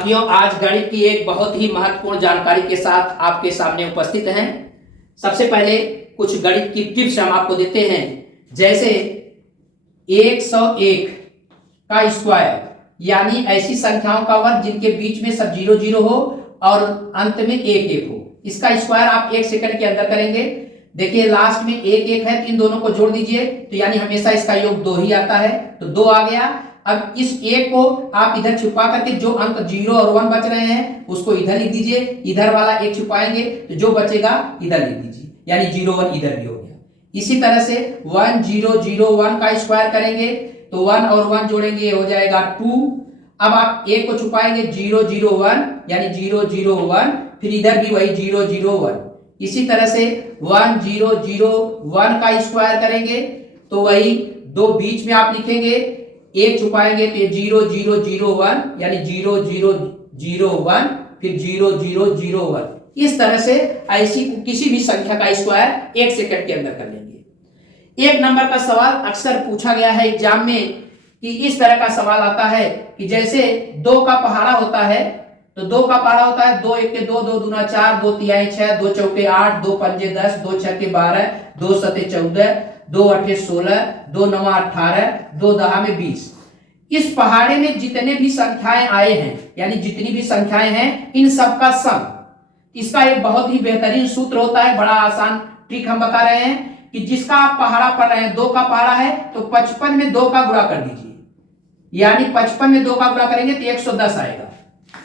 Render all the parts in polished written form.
साथियों, आज गणित की एक बहुत ही महत्वपूर्ण जानकारी के साथ आपके सामने उपस्थित हैं। सबसे पहले कुछ गणित की टिप्स हम आपको देते हैं, जैसे 101 का स्क्वायर, यानी ऐसी संख्याओं का वर्ग जिनके बीच में सब 0 0 हो और अंत में 1 1 हो। इसका स्क्वायर आप 1 सेकंड के अंदर करेंगे। देखिए लास्ट में 1 1 है, तो इन दोनों को जोड़ दीजिए, तो यानी हमेशा इसका योग 2 ही आता है, तो 2 आ गया। अब इस 1 को आप इधर छुपा करके जो अंक 0 और 1 बच रहे हैं उसको इधर लिख दीजिए, इधर वाला 1 छुपाएंगे तो जो बचेगा इधर लिख दीजिए, यानी 0 1 इधर भी हो गया। इसी तरह से 1 0 0 1 का स्क्वायर करेंगे तो 1 और 1 जोड़ेंगे, ये हो जाएगा 2। अब आप 1 को छुपाएंगे 0 0 1 यानी 0 0 1, फिर इधर भी वही 0 0 1। इसी तरह से 1 0 0 1 का स्क्वायर करेंगे तो वही दो बीच में आप लिखेंगे, 1 छुपाएंगे तो ये 0 0 0 1 यानी 0 0 0 1, फिर 0 0 0 1। इस तरह से ऐसी किसी भी संख्या का स्क्वायर 1 सेकंड के अंदर कर लेंगे। 1 नंबर का सवाल अक्सर पूछा गया है एग्जाम में कि इस तरह का सवाल आता है कि जैसे 2 का पहाड़ा होता है, तो 2 का पहाड़ा होता है 2 1 के 2, 2 दूना 4, 2 तिहाई 6, 2 चौके 8, 2 पंजे 10, 2 छक्के 12, 2 सते 14, 2 अठे 16, 2 नवा 18, 2 दहा में 20। इस पहाड़े में जितने भी संख्याएं आए हैं, यानी जितनी भी संख्याएं हैं, इन सब का सम। इसका एक बहुत ही बेहतरीन सूत्र होता है, बड़ा आसान ट्रिक हम बता रहे हैं कि जिसका आप पहाड़ा पढ़ रहे हैं, 2 का पहाड़ा है तो 55 में 2 का गुणा कर दीजिए, यानी 55 में 2 का गुणा करेंगे तो 110 आएगा।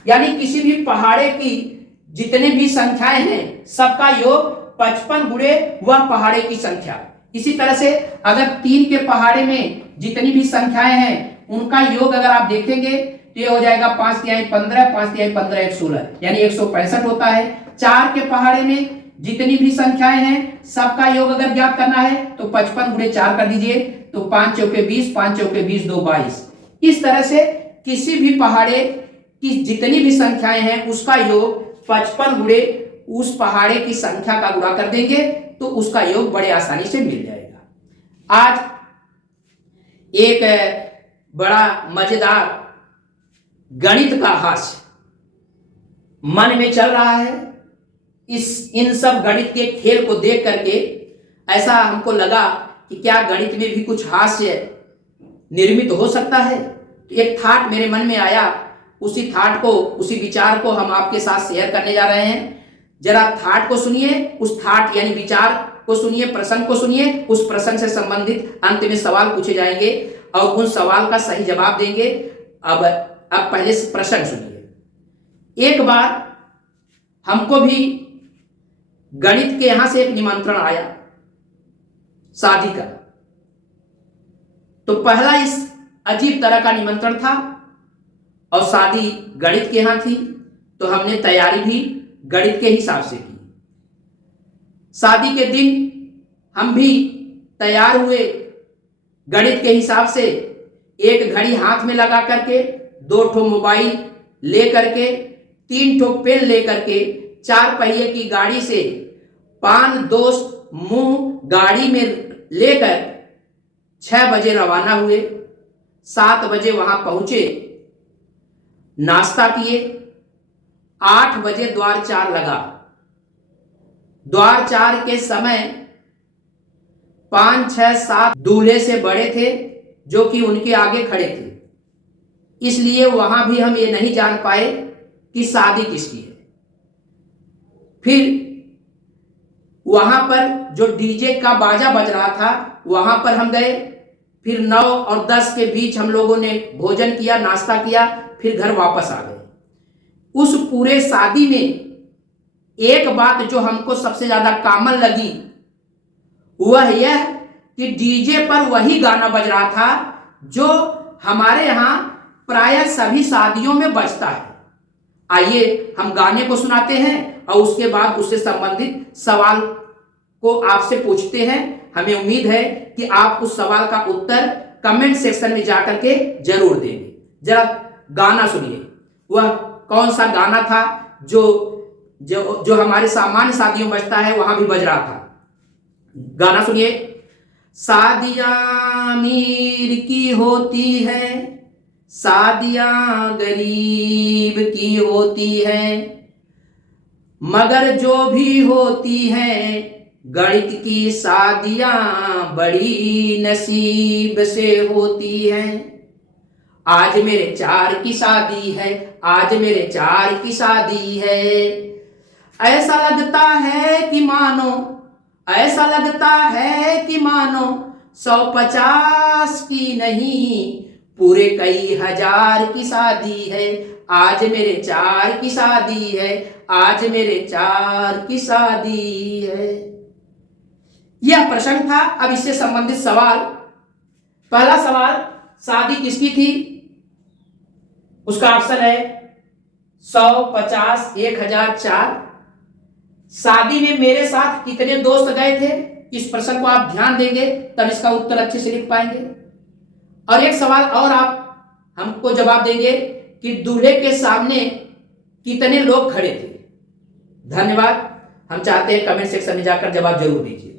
यानी किसी भी पहाड़े की जितने भी संख्याएं हैं सबका योग 55 गुणे वह पहाड़े की संख्या। इसी तरह से अगर 3 के पहाड़े में जितनी भी संख्याएं हैं उनका योग अगर आप देखेंगे तो ये हो जाएगा 5 तिहाई 15, 5 तिहाई 15 1 16, यानी 165 होता है। 4 के पहाड़े में जितनी भी संख्याएं हैं सबका योग अगर ज्ञात करना है तो 55 गुणे 4 कर दीजिए, तो 5 चौके 20, 5 चौके 20, 2 22। इस तरह से किसी भी पहाड़े की जितनी भी संख्याएं हैं उसका योग 55 गुणे उस पहाड़े की संख्या का गुणा कर देंगे तो उसका योग बड़े आसानी से मिल जाएगा। आज एक बड़ा मजेदार गणित का हास्य मन में चल रहा है। इन सब गणित के खेल को देख करके ऐसा हमको लगा कि क्या गणित में भी कुछ हास्य निर्मित हो सकता है। तो एक थाट मेरे मन में आया, उसी थाट को, उसी विचार को हम आपके साथ शेयर करने जा रहे हैं। जरा थाट को सुनिए, उस थाट यानी विचार को सुनिए, प्रश्न को सुनिए, उस प्रश्न से संबंधित अंत में सवाल पूछे जाएंगे और उन सवाल का सही जवाब देंगे। अब पहले से प्रश्न सुनिए। एक बार हमको भी गणित के यहां से एक निमंत्रण आया शादी का। तो पहला इस अजीब तरह का निमंत्रण था और शादी गणित के यहां थी, तो हमने तैयारी भी गणित के हिसाब से की। शादी के दिन हम भी तैयार हुए गणित के हिसाब से, एक घड़ी हाथ में लगा करके, 2 ठो मोबाइल ले करके, 3 ठो पेन ले करके, 4 पहिए की गाड़ी से 5 दोस्त मुंह गाड़ी में लेकर 6 बजे रवाना हुए। 7 बजे वहां पहुंचे, नाश्ता किए, 8 बजे द्वार 4 लगा। द्वार 4 के समय 5 6 7 दूल्हे से बड़े थे जो कि उनके आगे खड़े थे, इसलिए वहां भी हम ये नहीं जान पाए कि शादी किसकी है। फिर वहां पर जो डीजे का बाजा बज रहा था वहां पर हम गए। फिर 9 और 10 के बीच हम लोगों ने भोजन किया, नाश्ता किया, फिर घर वापस आ गए। उस पूरे शादी में एक बात जो हमको सबसे ज्यादा कॉमन लगी वह यह कि डीजे पर वही गाना बज रहा था जो हमारे यहां प्रायः सभी शादियों में बजता है। आइए हम गाने को सुनाते हैं और उसके बाद उससे संबंधित सवाल को आपसे पूछते हैं। हमें उम्मीद है कि आप उस सवाल का उत्तर कमेंट सेक्शन में जाकर के जरूर देंगे। जरा गाना सुनिए, वह कौन सा गाना था जो जो जो हमारे सामान्य शादियों में बजता है, वहां भी बज रहा था। गाना सुनिए। शादियां अमीर की होती है, शादियां गरीब की होती हैं, मगर जो भी होती हैं गणित की शादियां बड़ी नसीब से होती हैं। आज मेरे 4 की शादी है, आज मेरे 4 की शादी है। ऐसा लगता है कि मानो, ऐसा लगता है कि मानो 150 की नहीं, पूरे कई हजार की शादी है। आज मेरे 4 की शादी है, आज मेरे 4 की शादी है। यह प्रसंग था। अब इससे संबंधित सवाल। पहला सवाल, शादी किसकी थी? उसका ऑप्शन है 100, 50, 1000, 4। शादी में मेरे साथ कितने दोस्त गए थे? इस प्रश्न को आप ध्यान देंगे तब इसका उत्तर अच्छे से लिख पाएंगे। और एक सवाल और आप हमको जवाब देंगे कि दूल्हे के सामने कितने लोग खड़े थे। धन्यवाद। हम चाहते हैं कमेंट सेक्शन में जाकर जवाब जरूर दीजिए।